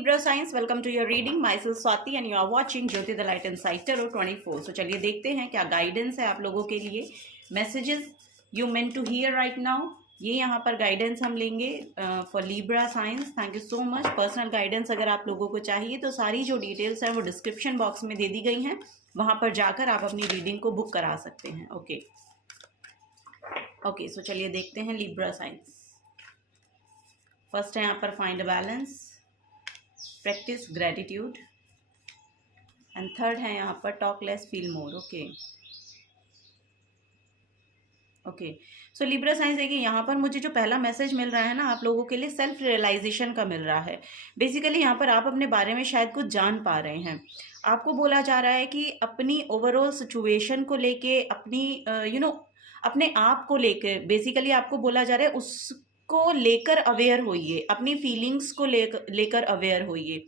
Libra signs, welcome to your reading. Myself Swati and you are watching Jyoti the Light Inside Tarot 24. So चलिए देखते हैं क्या guidance है आप लोगों के लिए. Messages you meant to hear right now. ये यहाँ पर गाइडेंस हम लेंगे for Libra science. Thank you so much. Personal guidance अगर आप लोगों को चाहिए तो सारी जो डिटेल्स हैं वो डिस्क्रिप्शन बॉक्स में दे दी गई हैं. वहाँ पर जाकर आप अपनी रीडिंग को बुक करा सकते हैं. ओके सो चलिए देखते हैं Libra साइंस. फर्स्ट है यहाँ पर find balance, practice gratitude, and third है यहाँ पर talk less feel more. Okay so Libra science देखिए, यहाँ पर मुझे जो पहला मैसेज मिल रहा है ना आप लोगों के लिए सेल्फ रियलाइजेशन का मिल रहा है. बेसिकली यहाँ पर आप अपने बारे में शायद कुछ जान पा रहे हैं. आपको बोला जा रहा है कि अपनी ओवरऑल सिचुएशन को लेके, अपनी अपने आप को लेके, बेसिकली आपको बोला जा रहा है उसको लेकर अवेयर होइए, अपनी फीलिंग्स को लेकर अवेयर होइए.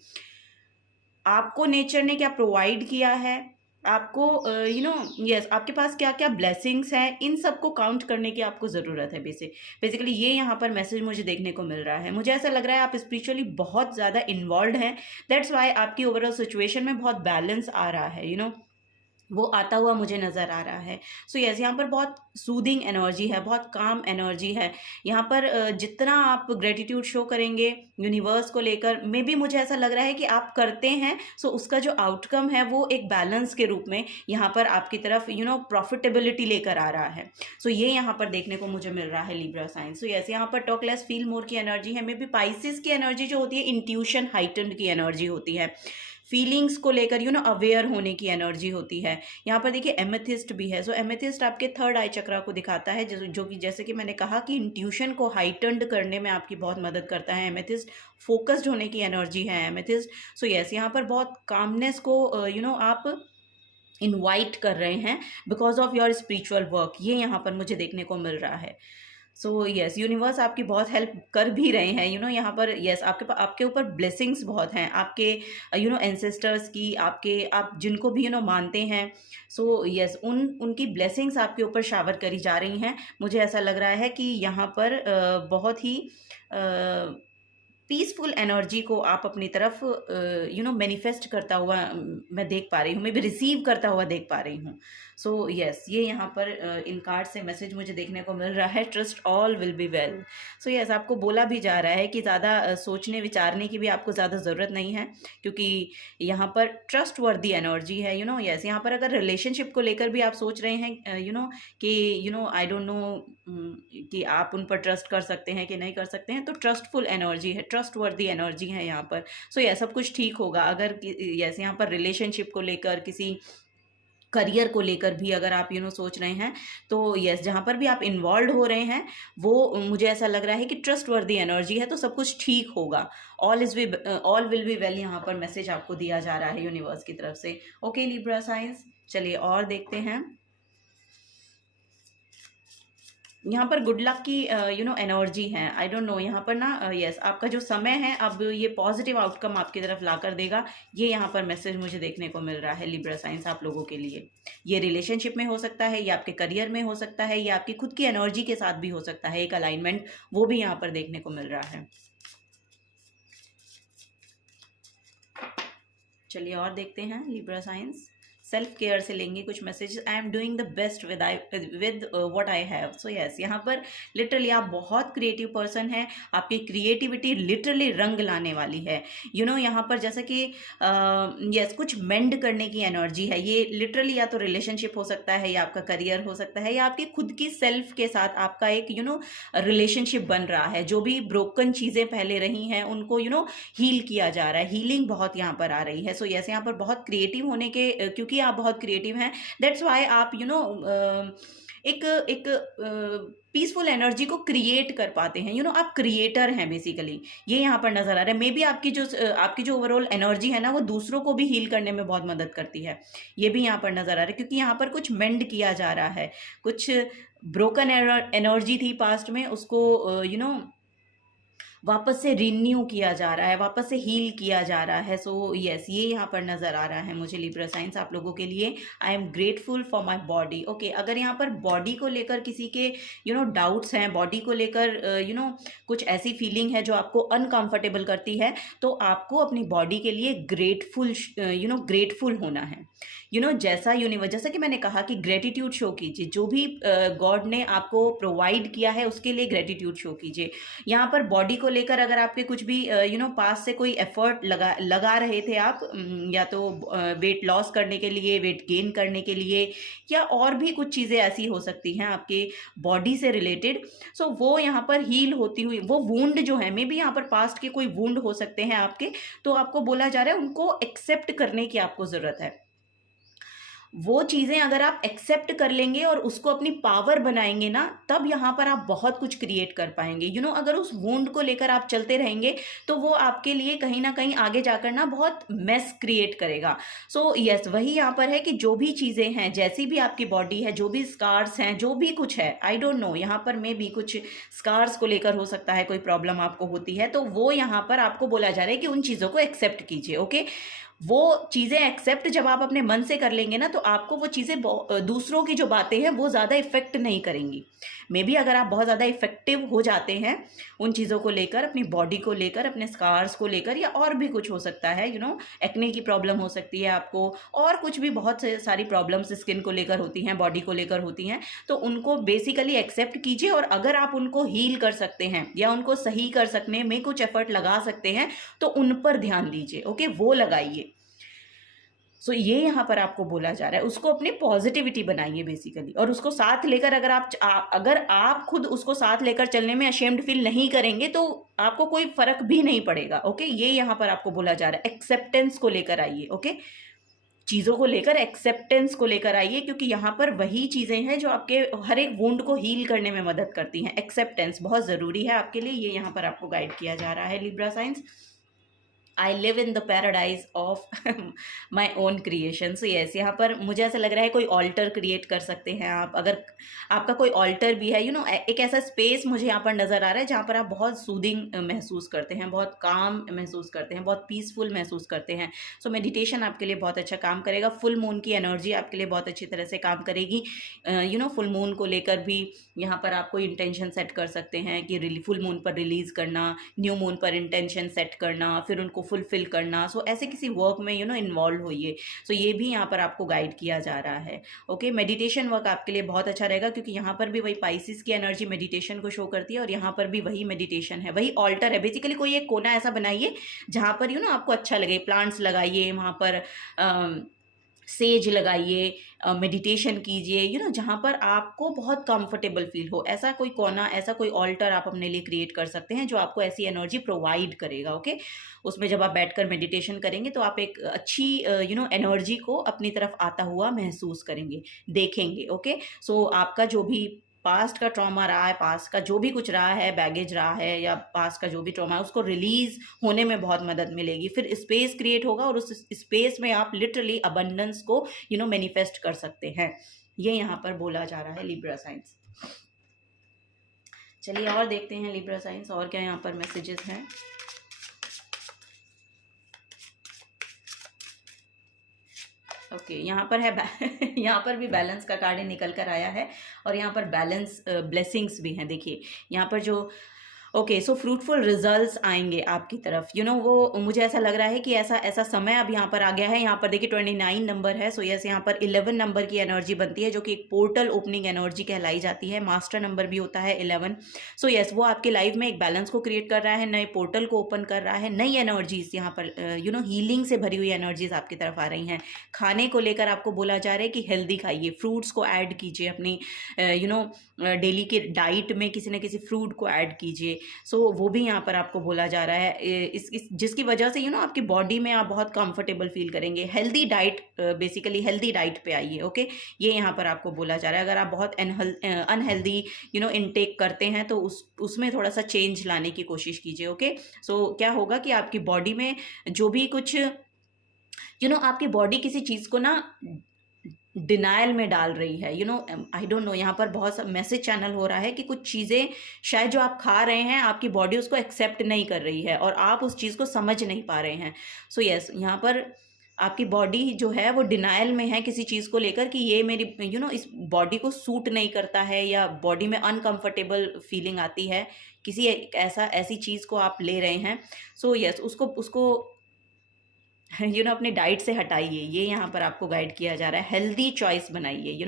आपको नेचर ने क्या प्रोवाइड किया है, आपको यस आपके पास क्या क्या ब्लेसिंग्स हैं, इन सबको काउंट करने की आपको ज़रूरत है. बेसिकली ये यहाँ पर मैसेज मुझे देखने को मिल रहा है. मुझे ऐसा लग रहा है आप स्पिरिचुअली बहुत ज़्यादा इन्वॉल्व हैं. दैट्स वाई आपकी ओवरऑल सिचुएशन में बहुत बैलेंस आ रहा है. वो आता हुआ मुझे नज़र आ रहा है. सो यस यहाँ पर बहुत सूदिंग एनर्जी है, बहुत काम एनर्जी है. यहाँ पर जितना आप ग्रेटिट्यूड शो करेंगे यूनिवर्स को लेकर, मे बी मुझे ऐसा लग रहा है कि आप करते हैं. सो उसका जो आउटकम है वो एक बैलेंस के रूप में यहाँ पर आपकी तरफ प्रॉफिटेबिलिटी लेकर आ रहा है. सो ये यहाँ पर देखने को मुझे मिल रहा है Libra साइंस. सो यस यहाँ पर टॉक लेस फील मोर की एनर्जी है. मे बी पाइसिस की एनर्जी जो होती है इंट्यूशन हाइटन्ड की एनर्जी होती है. फीलिंग्स को लेकर अवेयर होने की एनर्जी होती है. यहाँ पर देखिए एमेथिस्ट भी है. सो एमेथिस्ट आपके थर्ड आई चक्रा को दिखाता है, जो कि जैसे कि मैंने कहा कि इंट्यूशन को हाइटन्ड करने में आपकी बहुत मदद करता है. एमेथिस्ट फोकस्ड होने की एनर्जी है एमेथिस्ट. सो यस यहाँ पर बहुत कामनेस को आप इनवाइट कर रहे हैं because of your spiritual work. ये यहाँ पर मुझे देखने को मिल रहा है. सो यस यूनिवर्स आपकी बहुत हेल्प कर भी रहे हैं. यहाँ पर यस आपके ऊपर ब्लेसिंग्स बहुत हैं, आपके एंसेस्टर्स की, आप जिनको भी मानते हैं. सो यस उनकी ब्लेसिंग्स आपके ऊपर शावर करी जा रही हैं. मुझे ऐसा लग रहा है कि यहाँ पर बहुत ही पीसफुल एनर्जी को आप अपनी तरफ मैनिफेस्ट करता हुआ मैं देख पा रही हूँ, मैं भी रिसीव करता हुआ देख पा रही हूँ. सो यस ये यहाँ पर इन कार्ड से मैसेज मुझे देखने को मिल रहा है, trust all will be well. So yes आपको बोला भी जा रहा है कि ज़्यादा सोचने विचारने की भी आपको ज़्यादा ज़रूरत नहीं है, क्योंकि यहाँ पर ट्रस्ट वर्दी एनर्जी है. यस यहाँ पर अगर रिलेशनशिप को लेकर भी आप सोच रहे हैं कि आई डोंट नो कि आप उन पर ट्रस्ट कर सकते हैं कि नहीं कर सकते हैं, तो ट्रस्टफुल एनर्जी है, ट्रस्ट वर्दी एनर्जी है यहाँ पर. सो यह सब कुछ ठीक होगा. अगर यस यहाँ पर रिलेशनशिप को लेकर, किसी करियर को लेकर भी अगर आप सोच रहे हैं, तो यस जहाँ पर भी आप इन्वॉल्व हो रहे हैं वो मुझे ऐसा लग रहा है कि ट्रस्ट वर्दी एनर्जी है, तो सब कुछ ठीक होगा. ऑल विल बी वेल यहाँ पर मैसेज आपको दिया जा रहा है यूनिवर्स की तरफ से. ओके Libra साइंस, चलिए और देखते हैं. यहाँ पर गुड लक की एनर्जी है. आई डोंट नो यहाँ पर ना यस आपका जो समय है अब ये पॉजिटिव आउटकम आपकी तरफ ला कर देगा. ये यहाँ पर मैसेज मुझे देखने को मिल रहा है Libra साइंस आप लोगों के लिए. ये रिलेशनशिप में हो सकता है, या आपके करियर में हो सकता है, या आपकी खुद की एनर्जी के साथ भी हो सकता है. एक अलाइनमेंट वो भी यहाँ पर देखने को मिल रहा है. चलिए और देखते हैं Libra साइंस. सेल्फ केयर से लेंगे कुछ messages. I am doing the best with what I have. So yes यहाँ पर लिटरली आप बहुत क्रिएटिव पर्सन हैं. आपकी क्रिएटिविटी लिटरली रंग लाने वाली है. यहाँ पर जैसा कि यस कुछ मेंड करने की एनर्जी है. ये लिटरली या तो रिलेशनशिप हो सकता है, या आपका करियर हो सकता है, या आपकी खुद की सेल्फ के साथ आपका एक रिलेशनशिप बन रहा है. जो भी ब्रोकन चीज़ें पहले रही हैं उनको हील किया जा रहा है. हीलिंग बहुत यहाँ पर आ रही है. सो यस यहाँ पर बहुत क्रिएटिव होने के, क्योंकि आप बहुत क्रिएटिव हैं, दैट्स वाई आप एक पीसफुल एनर्जी को क्रिएट कर पाते हैं. आप क्रिएटर हैं बेसिकली, ये यहाँ पर नजर आ रहा है. मे बी आपकी जो ओवरऑल एनर्जी है ना वो दूसरों को भी हील करने में बहुत मदद करती है. ये भी यहाँ पर नजर आ रहा है, क्योंकि यहाँ पर कुछ मेंड किया जा रहा है. कुछ ब्रोकन एनर्जी थी पास्ट में, उसको वापस से रिन्यू किया जा रहा है, वापस से हील किया जा रहा है। सो यस, ये यहाँ पर नज़र आ रहा है मुझे लिब्रा साइंस आप लोगों के लिए। I am grateful for my body. Okay, अगर यहाँ पर बॉडी को लेकर किसी के डाउट्स हैं, बॉडी को लेकर कुछ ऐसी फीलिंग है जो आपको अनकंफर्टेबल करती है, तो आपको अपनी बॉडी के लिए ग्रेटफुल होना है। जैसा कि मैंने कहा कि ग्रेटिट्यूड शो कीजिए, जो भी गॉड ने आपको प्रोवाइड किया है उसके लिए ग्रेटिट्यूड शो कीजिए। यहाँ पर बॉडी को लेकर अगर आपके कुछ भी पास से कोई एफर्ट लगा रहे थे आप, या तो वेट लॉस करने के लिए, वेट गेन करने के लिए, या और भी कुछ चीज़ें ऐसी हो सकती हैं आपके बॉडी से रिलेटेड, सो वो यहाँ पर हील होती हुई, वो वुंड जो है, मे बी यहाँ पर पास्ट के कोई वुंड हो सकते हैं आपके, तो आपको बोला जा रहा है उनको एक्सेप्ट करने की आपको ज़रूरत है। वो चीज़ें अगर आप एक्सेप्ट कर लेंगे और उसको अपनी पावर बनाएंगे ना, तब यहाँ पर आप बहुत कुछ क्रिएट कर पाएंगे। अगर उस वुंड को लेकर आप चलते रहेंगे तो वो आपके लिए कहीं ना कहीं आगे जाकर ना बहुत मेस क्रिएट करेगा। सो यस, वही यहाँ पर है कि जो भी चीज़ें हैं, जैसी भी आपकी बॉडी है, जो भी स्कार्स हैं, जो भी कुछ है, आई डोंट नो, यहाँ पर मे भी कुछ स्कार्स को लेकर हो सकता है कोई प्रॉब्लम आपको होती है, तो वो यहाँ पर आपको बोला जा रहा है कि उन चीज़ों को एक्सेप्ट कीजिए। ओके, वो चीज़ें एक्सेप्ट जब आप अपने मन से कर लेंगे ना, तो आपको वो चीज़ें दूसरों की जो बातें हैं वो ज़्यादा इफेक्ट नहीं करेंगी। मे बी अगर आप बहुत ज़्यादा इफेक्टिव हो जाते हैं उन चीज़ों को लेकर, अपनी बॉडी को लेकर, अपने स्कार्स को लेकर, या और भी कुछ हो सकता है, एक्ने की प्रॉब्लम हो सकती है आपको, और कुछ भी बहुत सारी प्रॉब्लम्स स्किन को लेकर होती हैं, बॉडी को लेकर होती हैं, तो उनको बेसिकली एक्सेप्ट कीजिए। और अगर आप उनको हील कर सकते हैं या उनको सही कर सकने में कुछ एफर्ट लगा सकते हैं, तो उन पर ध्यान दीजिए। ओके, वो लगाइए। सो ये यहाँ पर आपको बोला जा रहा है, उसको अपनी पॉजिटिविटी बनाइए बेसिकली, और उसको साथ लेकर अगर आप खुद उसको साथ लेकर चलने में अशेम्ड फील नहीं करेंगे, तो आपको कोई फर्क भी नहीं पड़ेगा। ओके, ये यहाँ पर आपको बोला जा रहा है, एक्सेप्टेंस को लेकर आइए। ओके, चीज़ों को लेकर एक्सेप्टेंस को लेकर आइए, क्योंकि यहाँ पर वही चीज़ें हैं जो आपके हर एक वुंड को हील करने में मदद करती हैं। एक्सेप्टेंस बहुत ज़रूरी है आपके लिए, ये यहाँ पर आपको गाइड किया जा रहा है Libra science. I live in the paradise of my own creation. So yes, यहाँ पर मुझे ऐसा लग रहा है कोई ऑल्टर क्रिएट कर सकते हैं आप, अगर आपका कोई ऑल्टर भी है, एक ऐसा स्पेस मुझे यहाँ पर नज़र आ रहा है जहाँ पर आप बहुत सूदिंग महसूस करते हैं, बहुत काम महसूस करते हैं, बहुत पीसफुल महसूस करते हैं। सो मेडिटेशन आपके लिए बहुत अच्छा काम करेगा। फुल मून की एनर्जी आपके लिए बहुत अच्छी तरह से काम करेगी। फुल मून को लेकर भी यहाँ पर आप कोई इंटेंशन सेट कर सकते हैं कि फुल मून पर रिलीज़ करना, न्यू मून पर इंटेंशन सेट करना, फिर उनको फुलफिल करना। सो ऐसे किसी वर्क में इन्वॉल्व होइए। सो ये भी यहाँ पर आपको गाइड किया जा रहा है। ओके, मेडिटेशन वर्क आपके लिए बहुत अच्छा रहेगा, क्योंकि यहाँ पर भी वही पाइसिस की एनर्जी मेडिटेशन को शो करती है, और यहाँ पर भी वही मेडिटेशन है, वही ऑल्टर है। बेसिकली कोई एक कोना ऐसा बनाइए जहाँ पर आपको अच्छा लगे, प्लांट्स लगाइए वहाँ पर, सेज लगाइए, मेडिटेशन कीजिए, जहाँ पर आपको बहुत कंफर्टेबल फील हो। ऐसा कोई कोना, ऐसा कोई ऑल्टर आप अपने लिए क्रिएट कर सकते हैं जो आपको ऐसी एनर्जी प्रोवाइड करेगा। ओके, उसमें जब आप बैठकर मेडिटेशन करेंगे तो आप एक अच्छी एनर्जी को अपनी तरफ आता हुआ महसूस करेंगे, देखेंगे। ओके, सो आपका जो भी पास्ट का ट्रॉमा रहा है, पास्ट का जो भी कुछ रहा है, बैगेज रहा है, या पास्ट का जो भी ट्रॉमा है, उसको रिलीज होने में बहुत मदद मिलेगी। फिर स्पेस क्रिएट होगा, और उस स्पेस में आप लिटरली अबंडेंस को मैनिफेस्ट कर सकते हैं। ये यहाँ पर बोला जा रहा है लिब्रा साइंस। चलिए और देखते हैं लिब्रा साइंस और क्या यहाँ पर मैसेजेस हैं। ओके, यहाँ पर है यहाँ पर भी बैलेंस का कार्ड निकल कर आया है, और यहाँ पर बैलेंस ब्लेसिंग्स भी हैं। देखिए यहाँ पर जो ओके, सो फ्रूटफुल रिजल्ट्स आएंगे आपकी तरफ। वो मुझे ऐसा लग रहा है कि ऐसा समय अब यहाँ पर आ गया है। यहाँ पर देखिए 29 नंबर है। सो यस, यहाँ पर 11 नंबर की एनर्जी बनती है, जो कि एक पोर्टल ओपनिंग एनर्जी कहलाई जाती है। मास्टर नंबर भी होता है 11। सो यस, वो आपके लाइफ में एक बैलेंस को क्रिएट कर रहा है, नए पोर्टल को ओपन कर रहा है, नई एनर्जीज यहाँ पर हीलिंग से भरी हुई एनर्जीज आपकी तरफ आ रही हैं। खाने को लेकर आपको बोला जा रहा है कि हेल्दी खाइए, फ्रूट्स को ऐड कीजिए अपनी डेली के डाइट में, किसी न किसी फ्रूट को ऐड कीजिए। सो वो भी यहाँ पर आपको बोला जा रहा है, जिसकी वजह से आपकी बॉडी में आप बहुत कंफर्टेबल फील करेंगे। Healthy diet, basically healthy diet पे आइए। ओके, ये यहाँ पर आपको बोला जा रहा है। अगर आप बहुत अनहेल्दी इनटेक करते हैं तो उसमें थोड़ा सा चेंज लाने की कोशिश कीजिए। ओके, सो क्या होगा कि आपकी बॉडी में जो भी कुछ आपकी बॉडी किसी चीज़ को ना डिनायल में डाल रही है, आई डोंट नो, यहाँ पर बहुत सा मैसेज चैनल हो रहा है कि कुछ चीज़ें शायद जो आप खा रहे हैं आपकी बॉडी उसको एक्सेप्ट नहीं कर रही है और आप उस चीज़ को समझ नहीं पा रहे हैं। सो यस, यहाँ पर आपकी बॉडी जो है वो डिनायल में है किसी चीज़ को लेकर कि ये मेरी इस बॉडी को सूट नहीं करता है, या बॉडी में अनकंफर्टेबल फीलिंग आती है, किसी ऐसी चीज़ को आप ले रहे हैं। सो यस, उसको उसको अपने डाइट से हटाइए, ये यहाँ पर आपको गाइड किया जा रहा है। हेल्दी चॉइस बनाइए,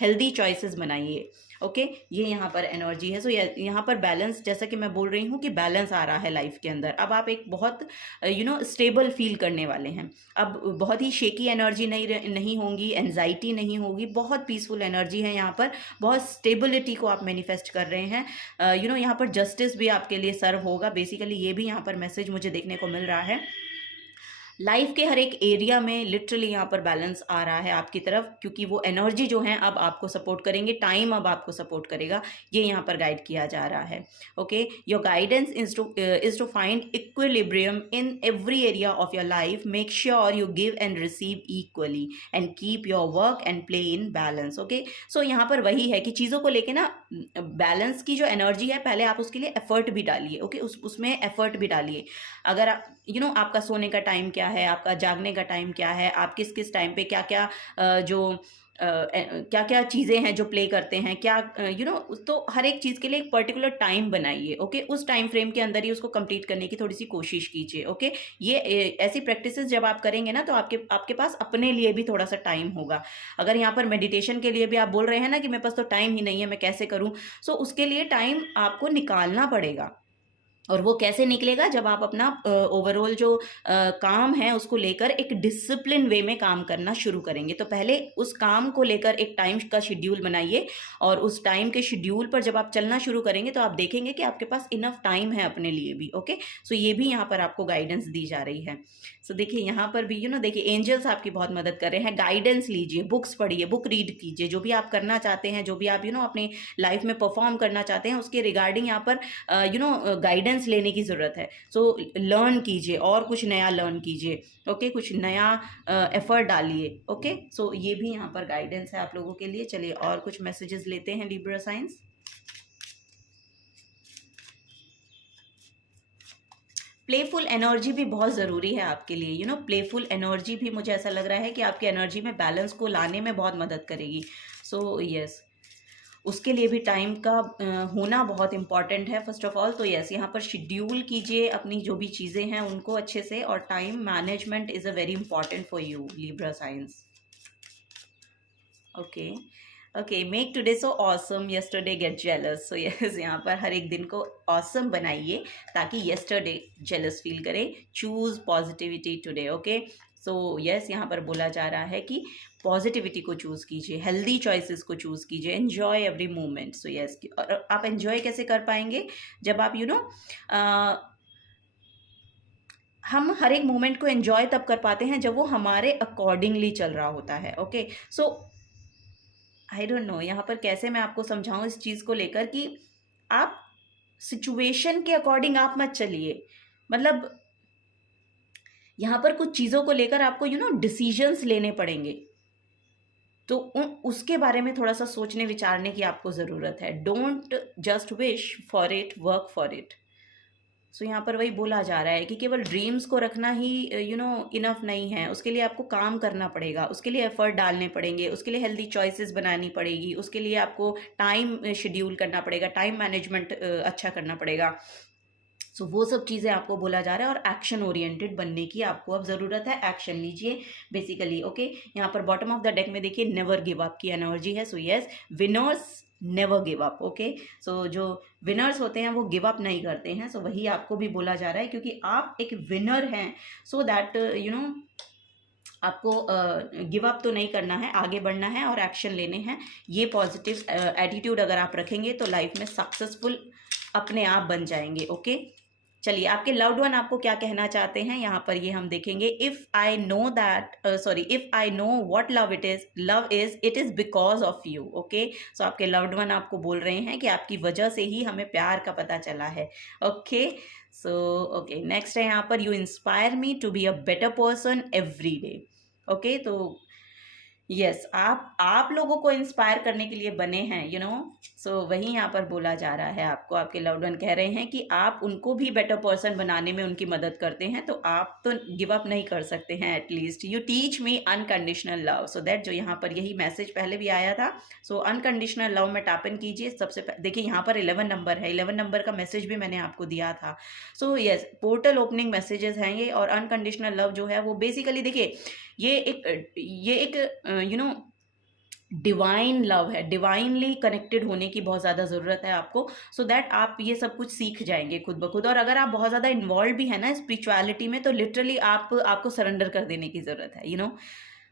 हेल्दी चॉइसेस बनाइए। ओके, ये यहाँ पर एनर्जी है। सो यहाँ पर बैलेंस, जैसा कि मैं बोल रही हूँ कि बैलेंस आ रहा है लाइफ के अंदर। अब आप एक बहुत स्टेबल फील करने वाले हैं। अब बहुत ही शेकी एनर्जी नहीं होंगी, एनजाइटी नहीं होगी, बहुत पीसफुल एनर्जी है यहाँ पर। बहुत स्टेबिलिटी को आप मैनिफेस्ट कर रहे हैं। यहाँ पर जस्टिस भी आपके लिए सर्व होगा। बेसिकली ये भी यहाँ पर मैसेज मुझे देखने को मिल रहा है। लाइफ के हर एक एरिया में लिटरली यहाँ पर बैलेंस आ रहा है आपकी तरफ, क्योंकि वो एनर्जी जो है अब आपको सपोर्ट करेंगे, टाइम अब आपको सपोर्ट करेगा, ये यहाँ पर गाइड किया जा रहा है। Okay, your guidance is to find equilibrium in every area of your life. Make sure you give and receive equally and keep your work and play in balance. Okay, so यहाँ पर वही है कि चीज़ों को लेके ना बैलेंस की जो एनर्जी है, पहले आप उसके लिए एफर्ट भी डालिए। ओके, उसमें एफर्ट भी डालिए। अगर आपका सोने का टाइम क्या है, आपका जागने का टाइम क्या है, आप किस किस टाइम पे क्या क्या क्या क्या चीज़ें हैं जो प्ले करते हैं, क्या तो हर एक चीज़ के लिए एक पर्टिकुलर टाइम बनाइए। ओके, उस टाइम फ्रेम के अंदर ही उसको कंप्लीट करने की थोड़ी सी कोशिश कीजिए। ओके, ये ऐसी प्रैक्टिसेस जब आप करेंगे ना, तो आपके पास अपने लिए भी थोड़ा सा टाइम होगा। अगर यहाँ पर मेडिटेशन के लिए भी आप बोल रहे हैं ना कि मेरे पास तो टाइम ही नहीं है, मैं कैसे करूँ, सो उसके लिए टाइम आपको निकालना पड़ेगा। और वो कैसे निकलेगा, जब आप अपना ओवरऑल जो काम है उसको लेकर एक डिसिप्लिन वे में काम करना शुरू करेंगे। तो पहले उस काम को लेकर एक टाइम का शेड्यूल बनाइए, और उस टाइम के शेड्यूल पर जब आप चलना शुरू करेंगे तो आप देखेंगे कि आपके पास इनफ टाइम है अपने लिए भी। ओके, सो ये भी यहाँ पर आपको गाइडेंस दी जा रही है। सो देखिए यहाँ पर भी देखिए एंजल्स आपकी बहुत मदद कर रहे हैं। गाइडेंस लीजिए, बुक्स पढ़िए, बुक रीड कीजिए, जो भी आप करना चाहते हैं, जो भी आप अपनी लाइफ में परफॉर्म करना चाहते हैं, उसके रिगार्डिंग यहाँ पर गाइडेंस लेने की ज़रूरत है। सो लर्न कीजिए, और कुछ नया लर्न कीजिए। ओके, कुछ नया एफर्ट डालिए। ओके, सो ये भी यहाँ पर गाइडेंस है आप लोगों के लिए। चलिए और कुछ मैसेजेस लेते हैं लिब्रा साइंस। प्लेफुल एनर्जी भी बहुत ज़रूरी है आपके लिए। प्लेफुल एनर्जी भी मुझे ऐसा लग रहा है कि आपकी एनर्जी में बैलेंस को लाने में बहुत मदद करेगी। सो यस, उसके लिए भी टाइम का होना बहुत इंपॉर्टेंट है फर्स्ट ऑफ ऑल। तो यस, यहाँ पर शेड्यूल कीजिए अपनी जो भी चीज़ें हैं उनको अच्छे से, और time management is a very important for you Libra science. Okay okay, make today so awesome, yesterday gate jealous. So yes, यहाँ पर हर एक दिन को ऑसम बनाइए ताकि यस्टरडे जेलस फील करे। Choose positivity today. Okay, so yes, यहाँ पर बोला जा रहा है कि पॉजिटिविटी को चूज़ कीजिए, हेल्दी चॉइसेस को चूज़ कीजिए, enjoy every moment. So yes, और आप एन्जॉय कैसे कर पाएंगे, जब आप हम हर एक मोमेंट को एन्जॉय तब कर पाते हैं जब वो हमारे अकॉर्डिंगली चल रहा होता है। Okay, so I don't know यहाँ पर कैसे मैं आपको समझाऊं इस चीज़ को लेकर कि आप सिचुएशन के अकॉर्डिंग आप मत चलिए। मतलब यहाँ पर कुछ चीज़ों को लेकर आपको डिसीजंस लेने पड़ेंगे, तो उसके बारे में थोड़ा सा सोचने विचारने की आपको ज़रूरत है। Don't just wish for it, work for it. So यहाँ पर वही बोला जा रहा है कि केवल ड्रीम्स को रखना ही इनफ नहीं है, उसके लिए आपको काम करना पड़ेगा, उसके लिए एफर्ट डालने पड़ेंगे, उसके लिए हेल्दी चॉइसेस बनानी पड़ेगी, उसके लिए आपको टाइम शेड्यूल करना पड़ेगा, टाइम मैनेजमेंट अच्छा करना पड़ेगा। सो वो सब चीज़ें आपको बोला जा रहा है, और एक्शन ओरिएंटेड बनने की आपको अब ज़रूरत है। एक्शन लीजिए बेसिकली। ओके, यहाँ पर बॉटम ऑफ द डेक में देखिए नेवर गिव अप की एनर्जी है। So yes, winners never give up. Okay, so जो विनर्स होते हैं वो गिव अप नहीं करते हैं। सो वही आपको भी बोला जा रहा है, क्योंकि आप एक विनर हैं। सो दैट आपको गिव अप तो नहीं करना है, आगे बढ़ना है और एक्शन लेने हैं। ये पॉजिटिव एटीट्यूड अगर आप रखेंगे तो लाइफ में सक्सेसफुल अपने आप बन जाएंगे। ओके, चलिए आपके लव्ड वन आपको क्या कहना चाहते हैं यहाँ पर ये हम देखेंगे। If I know what love is it is because of you. Okay, so आपके लव्ड वन आपको बोल रहे हैं कि आपकी वजह से ही हमें प्यार का पता चला है। ओके, सो ओके, नेक्स्ट है यहाँ पर you inspire me to be a better person every day. Okay, तो यस, आप लोगों को इंस्पायर करने के लिए बने हैं, सो वही यहाँ पर बोला जा रहा है आपको। आपके लव्ड वन कह रहे हैं कि आप उनको भी बेटर पर्सन बनाने में उनकी मदद करते हैं, तो आप तो गिव अप नहीं कर सकते हैं। At least you teach me unconditional love, so that जो यहाँ पर यही मैसेज पहले भी आया था। सो अनकंडीशनल लव में टैप इन कीजिए। सबसे देखिए यहाँ पर 11 नंबर है, 11 नंबर का मैसेज भी मैंने आपको दिया था। So yes, portal opening messages हैं ये। और अनकंडीशनल लव जो है वो बेसिकली देखिए ये एक डिवाइन लव है। डिवाइनली कनेक्टेड होने की बहुत ज़्यादा ज़रूरत है आपको, सो दैट आप ये सब कुछ सीख जाएंगे खुद ब खुद। और अगर आप बहुत ज़्यादा इन्वॉल्व भी है ना स्पिरिचुअलिटी में, तो लिटरली आपको सरेंडर कर देने की ज़रूरत है।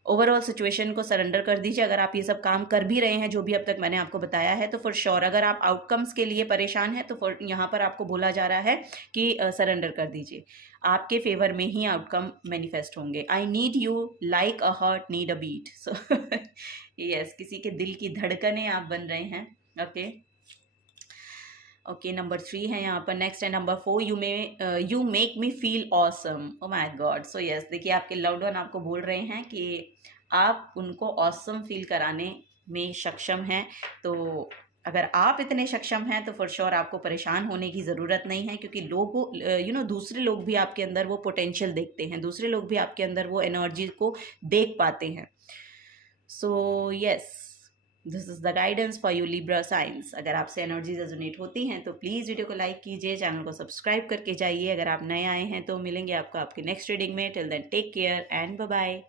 ओवरऑल सिचुएशन को सरेंडर कर दीजिए। अगर आप ये सब काम कर भी रहे हैं जो भी अब तक मैंने आपको बताया है, तो फॉर श्योर अगर आप आउटकम्स के लिए परेशान हैं, तो फॉर यहाँ पर आपको बोला जा रहा है कि सरेंडर कर दीजिए। आपके फेवर में ही आउटकम मैनिफेस्ट होंगे। I need you like a heart need a beat. So yes, किसी के दिल की धड़कनें आप बन रहे हैं। ओके ओके, नंबर 3 है यहाँ पर। नेक्स्ट है number 4, you make me feel awesome. Oh my God. So yes, देखिए आपके लव्ड वन आपको बोल रहे हैं कि आप उनको ऑसम फील कराने में सक्षम हैं। तो अगर आप इतने सक्षम हैं तो फॉर श्योर आपको परेशान होने की ज़रूरत नहीं है, क्योंकि दूसरे लोग भी आपके अंदर वो पोटेंशियल देखते हैं, दूसरे लोग भी आपके अंदर वो एनर्जी को देख पाते हैं। So yes, this is the guidance for you Libra science. अगर आपसे एनर्जी रेजोनेट होती हैं तो प्लीज़ वीडियो को लाइक कीजिए, चैनल को सब्सक्राइब करके जाइए। अगर आप नए आए हैं तो मिलेंगे आपको आपकी नेक्स्ट रीडिंग में। Till then take care and bye bye.